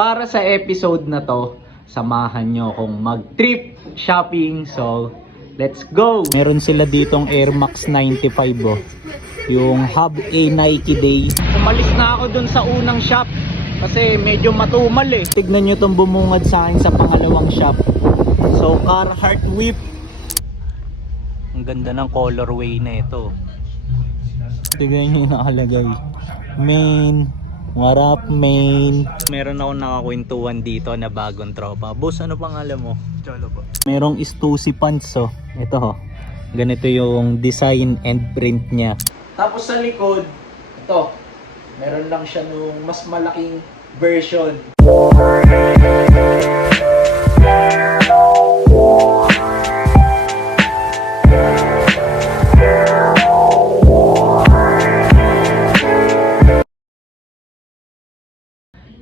para sa episode na to, samahan nyo akong mag-trip shopping. So, let's go! Meron sila ditong Air Max 95 oh. Yung Hub A Nike Day. Umalis na ako dun sa unang shop kasi medyo matumal eh. Tignan nyo tong bumungad sa akin sa pangalawang shop. So, Carhartt Whip. Ang ganda ng colorway na ito. Tignan nyo yung nakalagay. Main. What up, main? Meron ako nakakwentuhan dito na bagong tropa. Boss, ano pangalan mo? Cholo po. Merong Stussy pants oh. Ito ho. Ganito yung design and print niya. Tapos sa likod, ito. Meron lang siya nung mas malaking version.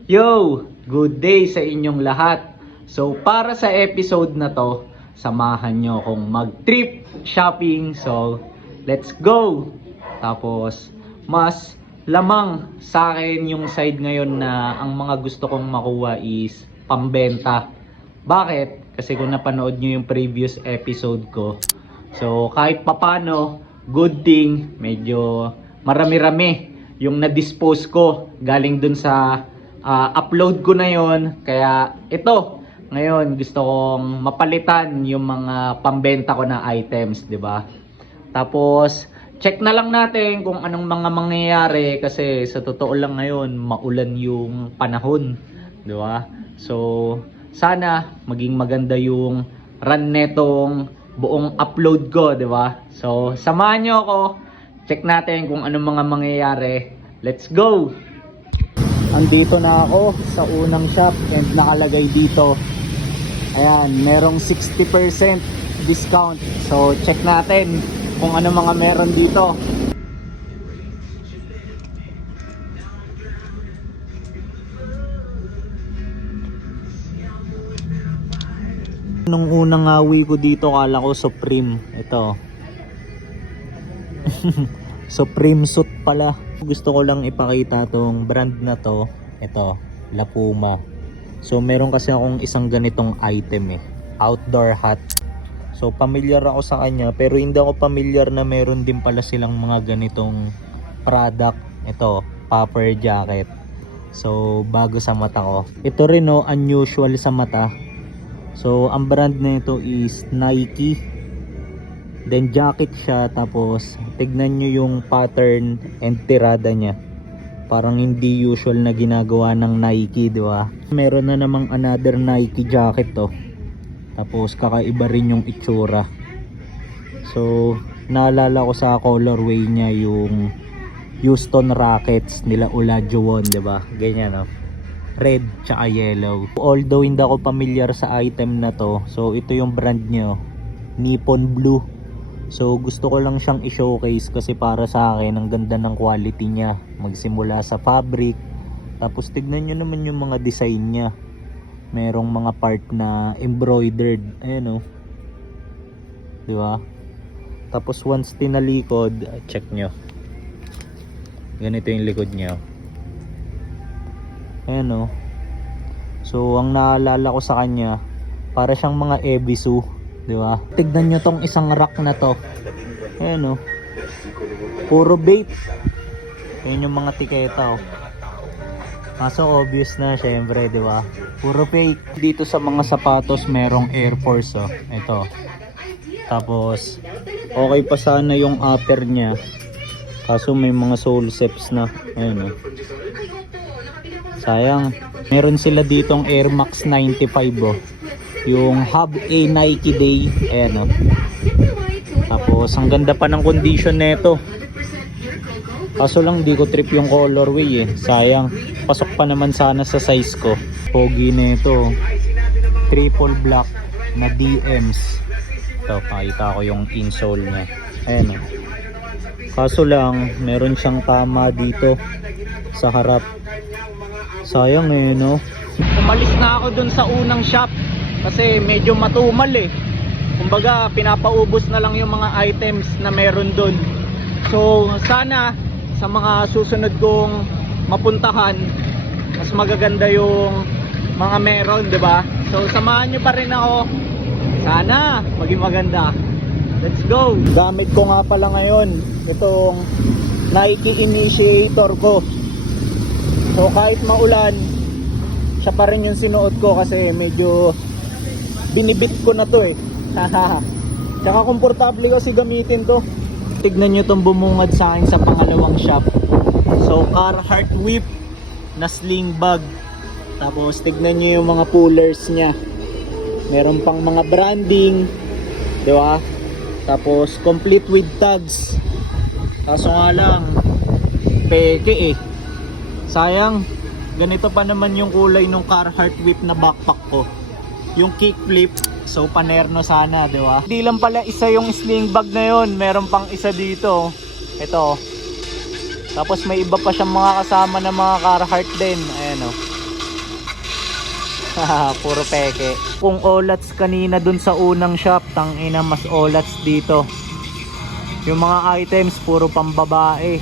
Yo! Good day sa inyong lahat. So, para sa episode na to, samahan nyo akong mag-trip shopping. So, let's go! Tapos, mas lamang sa akin yung side ngayon na ang mga gusto kong makuha is pambenta. Bakit? Kasi kung napanood nyo yung previous episode ko, so kahit papano, good thing, medyo marami-rami yung na-dispose ko galing dun sa ah, upload ko na yon kaya ito ngayon gusto kong mapalitan yung mga pambenta ko na items 'di ba? Tapos check na lang natin kung anong mga mangyayari kasi sa totoo lang ngayon maulan yung panahon 'di ba? So sana maging maganda yung run netong buong upload ko 'di ba? So samahan nyo ako. Check natin kung anong mga mangyayari. Let's go andito na ako sa unang shop and nakalagay dito. Ayan merong 60% discount. So check natin kung ano mga meron dito. Nung unang awi ko dito kala ko Supreme. Ito. Supreme suit pala. Gusto ko lang ipakita tong brand na to. Ito, La Puma. So meron kasi akong isang ganitong item eh. Outdoor hat. So familiar ako sa kanya pero hindi ako familiar na meron din pala silang mga ganitong product. Ito, popper jacket. So bago sa mata ko. Ito rin no, unusual sa mata. So ang brand na ito is Nike. Then jacket siya tapos tignan nyo yung pattern and tirada niya. Parang hindi usual na ginagawa ng Nike, di ba? Meron na namang another Nike jacket to. Tapos kakaiba rin yung itsura. So, naalala ko sa colorway niya yung Houston Rockets nila Olajuwon, di ba? Ganyan, no? Red tsaka yellow. Although hindi ako familiar sa item na to, so ito yung brand niya, oh. Nippon Blue. So gusto ko lang siyang i-showcase kasi para sa akin ang ganda ng quality niya. Magsimula sa fabric. Tapos tignan nyo naman yung mga design niya. Merong mga part na embroidered. Ayan o. Di ba? Tapos once tinalikod, check nyo. Ganito yung likod niya. Ayan o. So ang naalala ko sa kanya, para siyang mga Ebisu. Di ba? Tignan nyo tong isang rack na to. Ayan o. Puro bait. Ayan yung mga tiketa o. Kaso obvious na syempre, di ba? Puro fake. Dito sa mga sapatos merong Air Force oh. Ito. Tapos okay pa sana yung upper niya. Kaso may mga sole steps na. Ayun oh. Sayang. Meron sila ditong Air Max 95 oh yung Hub A Nike Day ayan o tapos ang ganda pa ng condition nito kaso lang di ko trip yung colorway eh. Sayang. Pasok pa naman sana sa size ko. Pogi nito triple black na DMs ito pakita ko yung insole nya ayan o kaso lang meron siyang tama dito sa harap. Sayang eh no? Umalis na ako dun sa unang shop kasi medyo matumal eh kumbaga pinapaubos na lang yung mga items na meron dun so sana sa mga susunod kong mapuntahan mas magaganda yung mga meron, ba? So samahan nyo pa rin ako. Sana maging maganda. Let's go. Gamit ko nga pala ngayon itong Nike Initiator ko. So kahit maulan, siya pa rin yung sinuot ko kasi medyo binibit ko na to eh. Tsaka komportable kasi gamitin to. Tignan nyo tong bumungad sa akin sa pangalawang shop. So Carhartt whip na sling bag. Tapos tignan nyo yung mga pullers niya. Meron pang mga branding. Di ba? Tapos complete with tags. Kaso nga lang, peke eh. Sayang, ganito pa naman yung kulay ng Carhartt whip na backpack ko. Yung kickflip, so panerno sana, di ba? Hindi lang pala isa yung sling bag na yon, meron pang isa dito. Ito. Tapos may iba pa siyang mga kasama na mga Carhartt din. Ayan o. Puro peke. Kung olats kanina dun sa unang shop, tang ina mas olats dito. Yung mga items puro pambabae.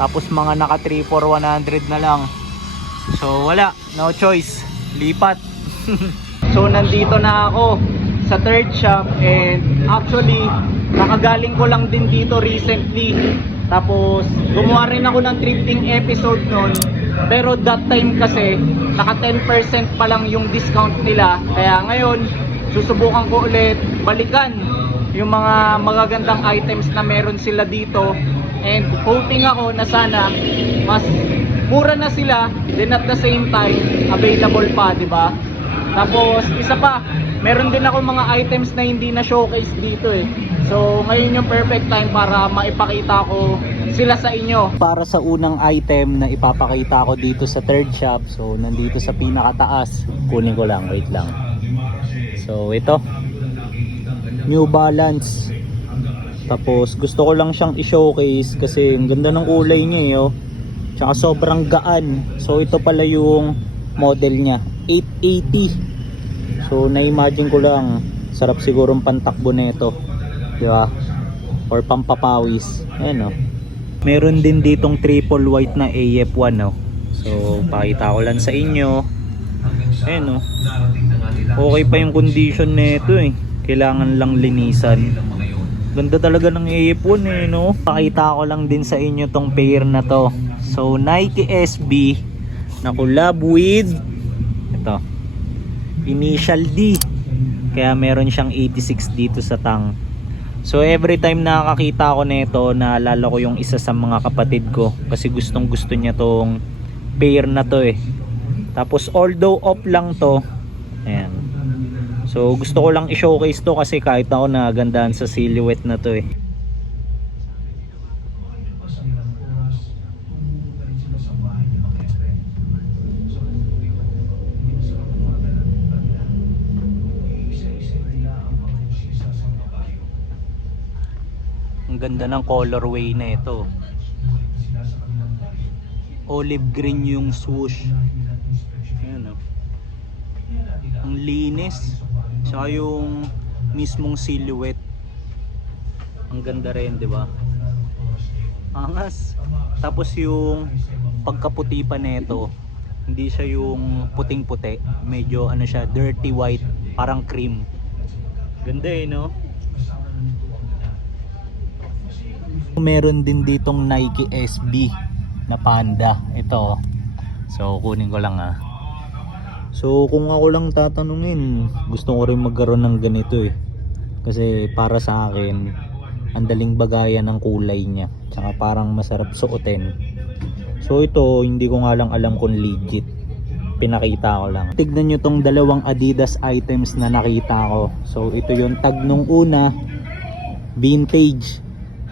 Tapos mga naka 3 for 100 na lang. So wala, no choice. Lipat. so nandito na ako sa third shop and actually nakagaling ko lang din dito recently. Tapos gumawa rin ako ng thrifting episode noon. Pero that time kasi naka 10% pa lang yung discount nila. Kaya ngayon susubukan ko ulit balikan yung mga magagandang items na meron sila dito and hoping ako na sana mas mura na sila then at the same time available pa di ba tapos isa pa meron din ako mga items na hindi na showcase dito eh. So ngayon yung perfect time para maipakita ko sila sa inyo. Para sa unang item na ipapakita ko dito sa third shop so nandito sa pinakataas. Kunin ko lang wait lang. So ito. New Balance. Tapos gusto ko lang siyang i-showcase kasi ang ganda ng kulay niya eh, oh. Tsaka sobrang gaan. So ito pala yung model niya, 880. So na-imagine ko lang, sarap sigurong pantakbo nito. 'Di ba? Or pampapawis. Ayan oh. Meron din ditong triple white na AF1 oh. So pakita ko lang sa inyo. Ayan oh. Okay pa yung condition nito eh. Kailangan lang linisan. Ganda talaga ng AF1 eh, no? Pakita ko lang din sa inyo tong pair na to. So, Nike SB na collab with ito, Initial D. Kaya meron siyang 86 dito sa tang. So, every time nakakita ko nito, naalala ko yung isa sa mga kapatid ko. Kasi gustong gusto niya tong pair na to eh. Tapos, although off lang to, ayan, So gusto ko lang i-showcase to kasi kahit ako nagandahan sa silhouette na to eh. Ganda ng colorway na ito. Olive green yung swoosh. Ayan oh. Ang linis. Saka yung mismong silhouette. Ang ganda rin, 'di ba? Angas. Tapos yung pagkaputi pa nito, hindi siya yung puting-puti. Medyo ano siya, dirty white, parang cream. Ganda eh, no? Meron din ditong Nike SB na panda. Ito. So, kunin ko lang ah. So kung ako lang tatanungin, gusto ko rin magkaroon ng ganito eh. Kasi para sa akin, ang daling bagayan ng kulay niya. Tsaka parang masarap suotin. So ito, hindi ko nga lang alam kung legit. Pinakita ko lang. Tignan nyo tong dalawang Adidas items na nakita ko. So ito yung tag nung una, vintage.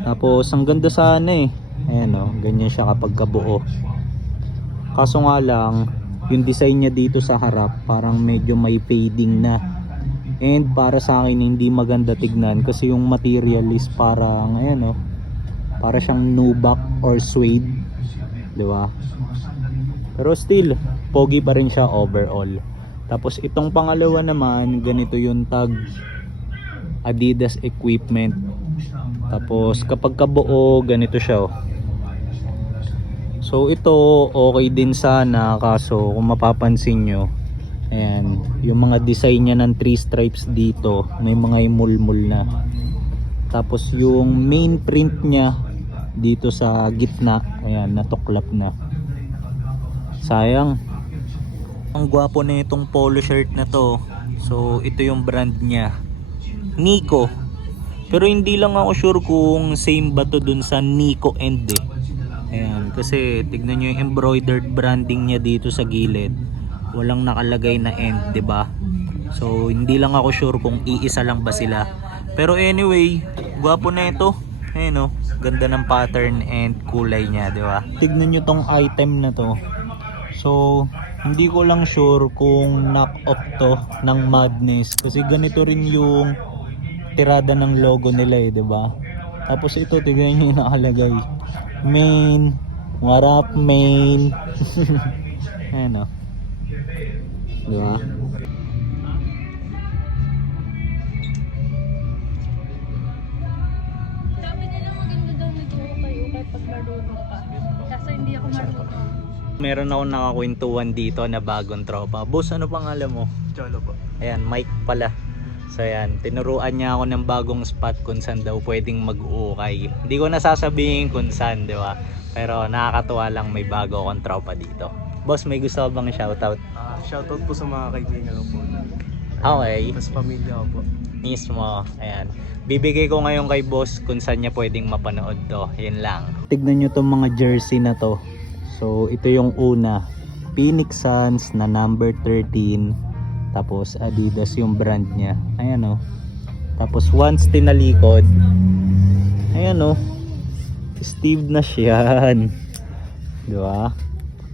Tapos ang ganda sana eh. Ayan o, ganyan siya kapag kabuo. Kaso nga lang, yung design niya dito sa harap parang medyo may fading na. And para sa akin hindi maganda tignan kasi yung material is parang ayan oh para siyang nubuck or suede. Di ba? Pero still pogi pa rin siya overall. Tapos itong pangalawa naman ganito yung tag Adidas equipment tapos kapag kabuo ganito siya oh So ito okay din sana kaso kung mapapansin nyo Ayan, yung mga design niya ng three stripes dito, may mga imulmul na. Tapos yung main print niya dito sa gitna, ayan, natuklap na. Sayang. Ang gwapo na itong polo shirt na to. So, ito yung brand niya. Nico. Pero hindi lang ako sure kung same ba to dun sa Nico end eh. Ayan, kasi tignan nyo yung embroidered branding niya dito sa gilid. Walang nakalagay na end, ba? So, hindi lang ako sure kung iisa lang ba sila. Pero anyway, gwapo na ito. Ayun oh, ganda ng pattern and kulay niya, 'di ba? Tignan nyo tong item na to. So, hindi ko lang sure kung knock-off to ng Madness kasi ganito rin yung tirada ng logo nila eh, 'di ba? Tapos ito tignan niyo yung nakalagay. Main, what up main? Ayan oh. 'Di ba? Meron ako nakakwentuhan dito na bagong tropa. Boss, ano pangalan mo? Cholo po. Ayan, Mike pala. So ayan, tinuruan niya ako ng bagong spot kung saan daw pwedeng mag-uukay. Hindi ko nasasabihin kung saan, di ba? Pero nakakatuwa lang may bago akong tropa dito. Boss, may gusto ka bang shoutout? Ah, shoutout po sa mga kaibigan ko po. Okay, Tapos pamilya ko po. mismo. Ayan. Bibigay ko ngayon kay boss kung saan niya pwedeng mapanood to. Yan lang. Tignan nyo tong mga jersey na to. So, ito yung una. Phoenix Suns na number 13. Tapos Adidas yung brand niya. Ayan oh. Tapos once tinalikod. Ayan oh. Steve Nash yan. Di ba?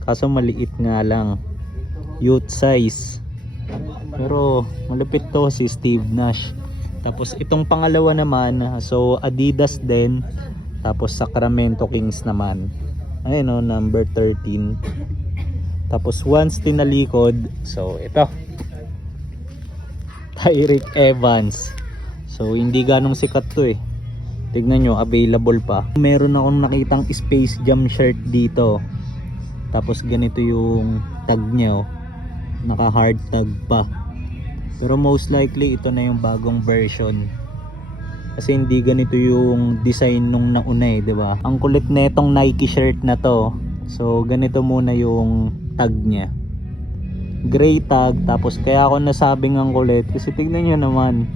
Kaso maliit nga lang. Youth size. Pero malupit to si Steve Nash. Tapos itong pangalawa naman, so Adidas din. Tapos Sacramento Kings naman. Ayun oh, number 13. Tapos once tinalikod, so ito. Tyreek Evans. So hindi ganong sikat to eh. Tignan nyo, available pa. Meron akong nakitang Space Jam shirt dito. Tapos ganito yung tag niya oh. Naka hard tag pa. Pero most likely ito na yung bagong version. Kasi hindi ganito yung design nung nauna eh, 'di ba? Ang kulit netong Nike shirt na to. So ganito muna yung tag niya. Gray tag tapos kaya ako nasabing ang kulit kasi tignan niyo naman.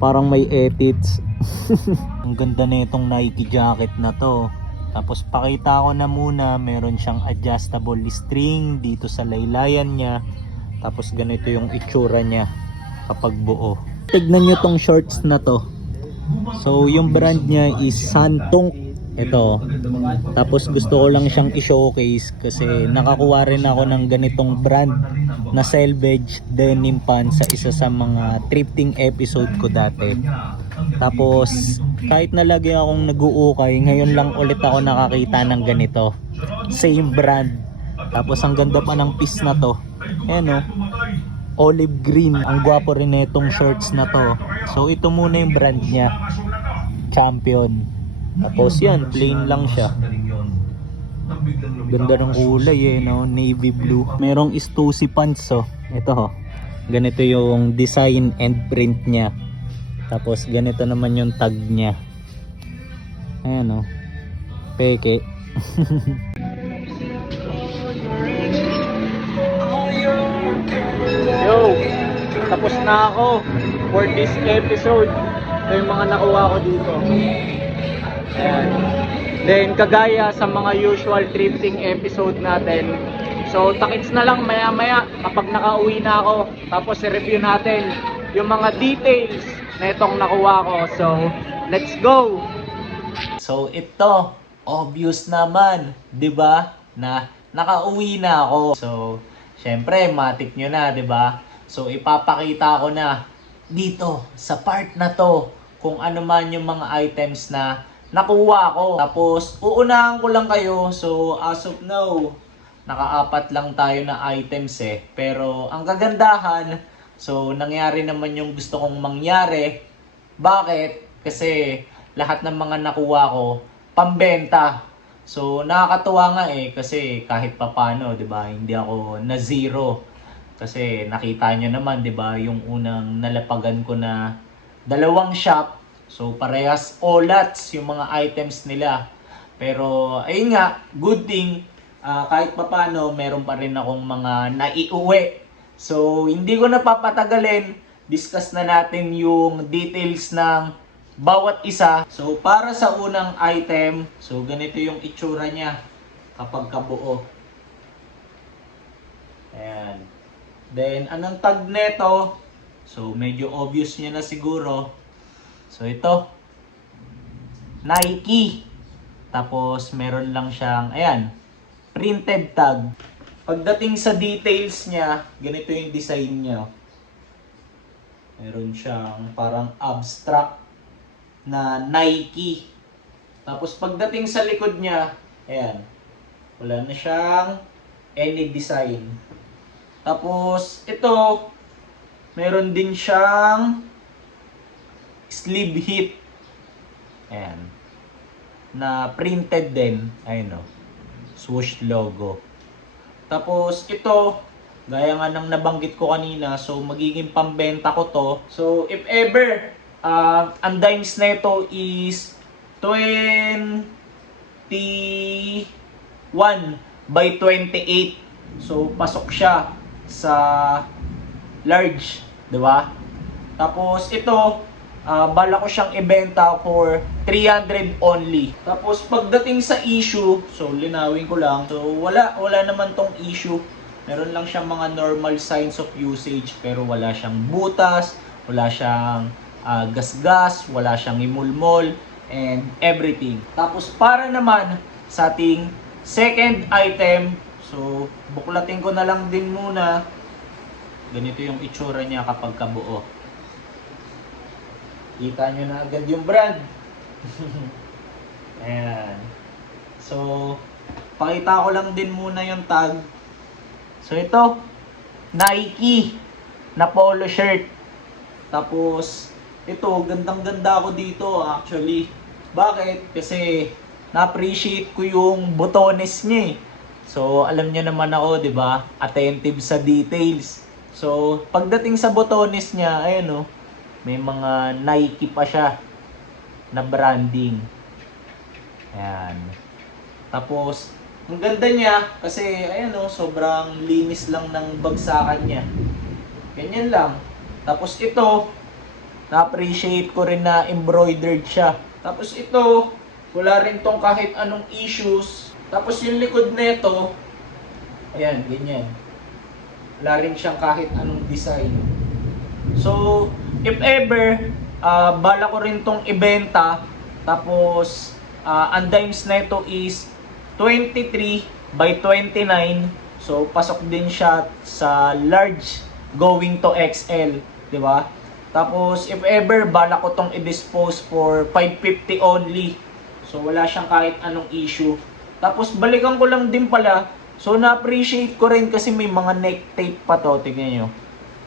Parang may edits. ang ganda na itong Nike jacket na to. Tapos pakita ko na muna, meron siyang adjustable string dito sa laylayan niya. Tapos ganito yung itsura niya kapag buo. Tignan nyo tong shorts na to. So yung brand niya is Santong. Ito. Tapos gusto ko lang siyang i-showcase kasi nakakuha rin ako ng ganitong brand na selvage denim pants sa isa sa mga thrifting episode ko dati. Tapos kahit na lagi akong nag-uukay, ngayon lang ulit ako nakakita ng ganito. Same brand. Tapos ang ganda pa ng piece na to. Ayan o. Olive green. Ang gwapo rin itong shorts na to. So ito muna yung brand niya. Champion. Tapos yan, plain lang siya. Ganda ng kulay eh, no? Navy blue. Merong Stussy pants oh. Ito ho. Ganito yung design and print niya. Tapos ganito naman yung tag niya. Ayan oh. Peke. Yo! Tapos na ako for this episode. Ito yung mga nakuha ko dito. Ayan. Then, kagaya sa mga usual thrifting episode natin, so takits na lang maya maya kapag nakauwi na ako, tapos i-review natin yung mga details na itong nakuha ko. So, let's go! So, ito, obvious naman, 'di ba? Na nakauwi na ako. So, syempre, matik nyo na, 'di ba? So, ipapakita ko na dito sa part na to kung ano man yung mga items na nakuha ko. Tapos, uunahan ko lang kayo. So, as of now, nakaapat lang tayo na items eh. Pero, ang kagandahan, so, nangyari naman yung gusto kong mangyari. Bakit? Kasi, lahat ng mga nakuha ko, pambenta. So, nakakatuwa nga eh, kasi kahit papano, di ba, hindi ako na zero. Kasi nakita nyo naman, di ba, yung unang nalapagan ko na dalawang shop. So, parehas olats yung mga items nila. Pero, ayun nga, good thing, ah, kahit papano, meron pa rin akong mga naiuwi. So, hindi ko napapatagalin. Discuss na natin yung details ng bawat isa. So, para sa unang item, so ganito yung itsura niya kapag kabuo. Ayan. Then, anong tag neto? So, medyo obvious niya na siguro. So, ito. Nike. Tapos, meron lang siyang, ayan, printed tag. Pagdating sa details niya, ganito yung design niya. Meron siyang parang abstract na Nike. Tapos pagdating sa likod niya, ayan, wala na siyang any design. Tapos ito, meron din siyang sleeve hit. Ayan. Na printed din. Ayun o. Swoosh logo. Tapos ito, gaya nga ng nabanggit ko kanina, so magiging pambenta ko to. So if ever, uh, ang dimes na ito is 21 by 28. So pasok siya sa large, 'di ba? Tapos ito, ah, bala ko siyang ibenta for 300 only. Tapos pagdating sa issue, so linawin ko lang. So wala wala naman tong issue. Meron lang siyang mga normal signs of usage pero wala siyang butas, wala siyang ah, gasgas, wala siyang imulmol and everything. Tapos para naman sa ating second item, so buklatin ko na lang din muna. Ganito yung itsura niya kapag kabuo. Kita nyo na agad yung brand. Ayan. So, pakita ko lang din muna yung tag. So, ito, Nike na polo shirt. Tapos, ito, gandang-ganda ako dito actually. Bakit? Kasi, na-appreciate ko yung botones niya eh. So, alam niyo naman ako, di ba? Attentive sa details. So, pagdating sa botones niya, ayun oh, may mga Nike pa siya na branding. Ayan. Tapos, ang ganda niya kasi ayan oh, sobrang linis lang ng bagsakan niya. Ganyan lang. Tapos ito, na-appreciate ko rin na embroidered siya. Tapos ito, wala rin tong kahit anong issues. Tapos yung likod nito, ayan, ganyan. Wala rin siyang kahit anong design. So, if ever, ah, bala ko rin tong ibenta, tapos, ah, ang dimes na ito is 23 by 29. So, pasok din siya sa large going to XL, ba? Tapos, if ever, bala ko tong i-dispose for 550 only. So, wala siyang kahit anong issue. Tapos, balikan ko lang din pala. So, na-appreciate ko rin kasi may mga neck tape pa to. Tingnan nyo.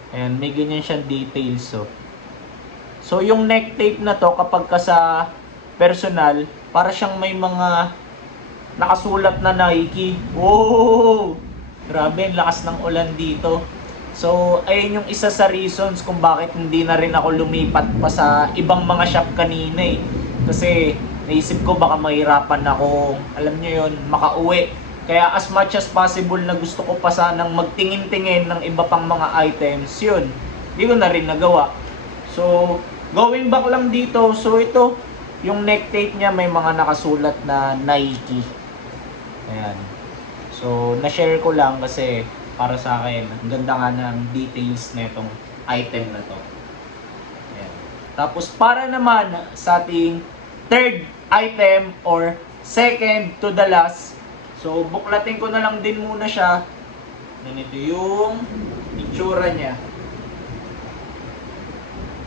Ayan, may ganyan siyang details. So, so yung neck tape na to, kapag ka sa personal, para siyang may mga nakasulat na Nike. Wow! Grabe, lakas ng ulan dito. So, ayun yung isa sa reasons kung bakit hindi na rin ako lumipat pa sa ibang mga shop kanina eh. Kasi naisip ko baka mahirapan ako, alam nyo yun, makauwi. Kaya as much as possible na gusto ko pa sanang magtingin-tingin ng iba pang mga items, yun, hindi ko na rin nagawa. So, going back lang dito, so ito, yung neck tape niya may mga nakasulat na Nike. Ayan. So, na-share ko lang kasi para sa akin, ang ganda nga ng details na itong item na to. Ayan. Tapos, para naman sa ating third item or second to the last, so, buklatin ko na lang din muna siya. Ganito yung itsura niya.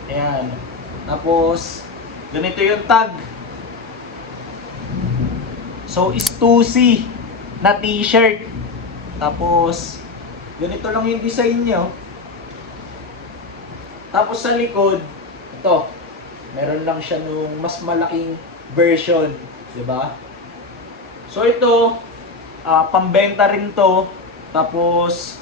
Ayan. Tapos, ganito yung tag. So, is 2C na t-shirt. Tapos, ganito lang yung design niya. oh. Tapos sa likod, ito, meron lang siya nung mas malaking version. 'di ba? So ito, ah, pambenta rin to. Tapos,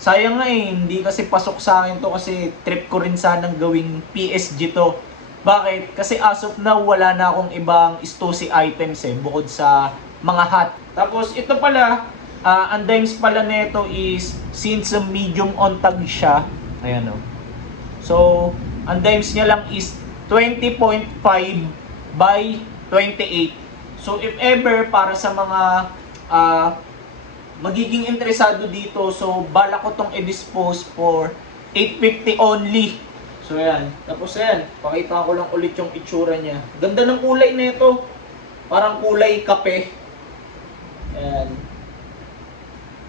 sayang nga eh, hindi kasi pasok sa akin to kasi trip ko rin sanang gawing PSG to. Bakit? Kasi as of now, wala na akong ibang Stussy items eh, bukod sa mga hat. Tapos ito pala, ah ang dimes pala nito is, since medium on tag siya, ayan o. So, ang dimes niya lang is 20.5 by 28. So, if ever, para sa mga ah, magiging interesado dito, so bala ko tong i-dispose for 850 only. So yan. Tapos yan, pakita ko lang ulit yung itsura niya. Ganda ng kulay nito. Parang kulay kape. Ayan.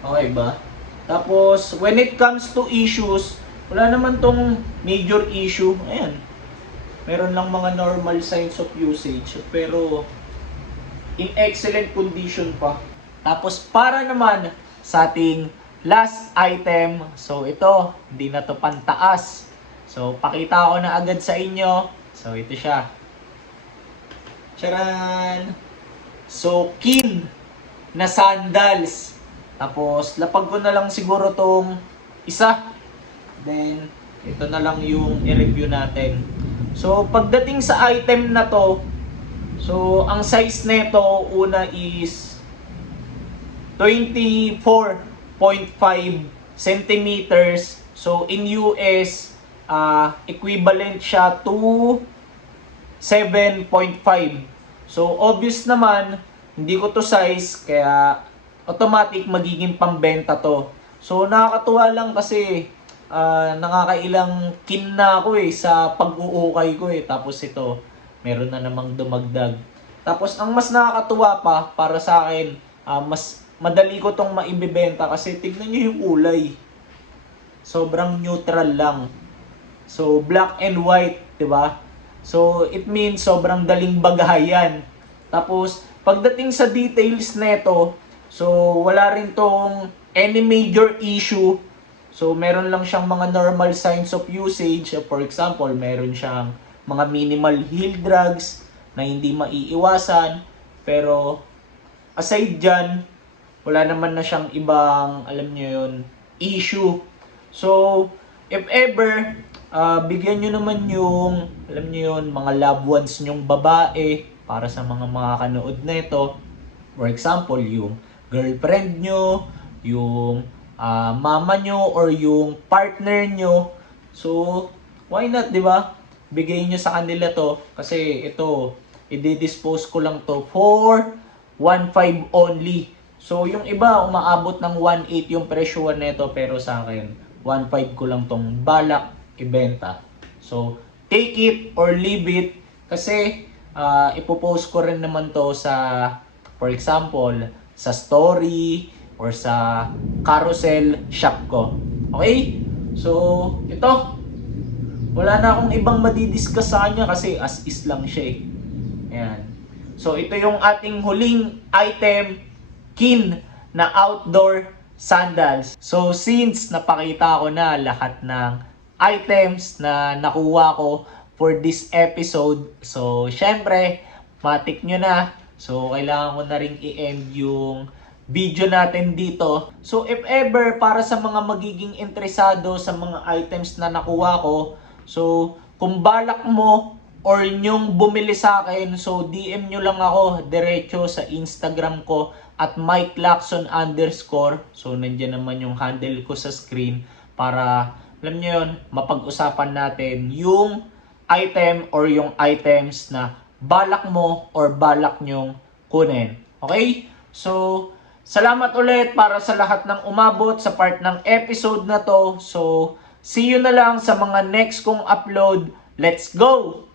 Okay ba? Tapos, when it comes to issues, wala naman tong major issue. Ayan. Meron lang mga normal signs of usage. Pero, in excellent condition pa. Tapos para naman sa ating last item, so ito, hindi na to pantaas. So pakita ko na agad sa inyo. So ito siya. Charan! So kin na sandals. Tapos lapag ko na lang siguro tong isa. Then ito na lang yung i-review natin. So pagdating sa item na to, so ang size nito una is 24.5 centimeters. So in US, ah, equivalent siya to 7.5. So obvious naman, hindi ko to size kaya automatic magiging pambenta to. So nakakatuwa lang kasi ah, nakakailang kin na ako eh sa pag-uukay ko eh. Tapos ito, meron na namang dumagdag. Tapos ang mas nakakatuwa pa para sa akin, ah, mas madali ko tong maibibenta kasi tignan nyo yung kulay. Sobrang neutral lang. So, black and white, di ba? So, it means sobrang daling bagayan. Tapos, pagdating sa details neto, so, wala rin tong any major issue. So, meron lang siyang mga normal signs of usage. For example, meron siyang mga minimal heel drags na hindi maiiwasan. Pero, aside dyan, wala naman na siyang ibang, alam nyo yun, issue. So, if ever, ah, bigyan nyo naman yung, alam nyo yun, mga loved ones nyong babae para sa mga makakanood na ito. For example, yung girlfriend nyo, yung ah, mama nyo, or yung partner nyo. So, why not, di ba? Bigay nyo sa kanila to. Kasi ito, i-dispose ko lang to for 1.5 only. So, yung iba, umaabot ng 1.8 yung presyo nito, pero sa akin, 1.5 ko lang tong balak ibenta. So, take it or leave it kasi ah, ipopost ko rin naman to sa, for example, sa story or sa carousel shop ko. Okay? So, ito. Wala na akong ibang madidiscuss sa kanya kasi as is lang siya eh. Ayan. So, ito yung ating huling item kin na outdoor sandals. So since napakita ko na lahat ng items na nakuha ko for this episode, so syempre, matik nyo na. So kailangan ko na rin i-end yung video natin dito. So if ever para sa mga magiging interesado sa mga items na nakuha ko, so kung balak mo or nyong bumili sa akin, so DM nyo lang ako diretso sa Instagram ko at Mike Lacson underscore. So, nandiyan naman yung handle ko sa screen para, alam nyo yun, mapag-usapan natin yung item or yung items na balak mo or balak nyong kunin. Okay? So, salamat ulit para sa lahat ng umabot sa part ng episode na to. So, see you na lang sa mga next kong upload. Let's go!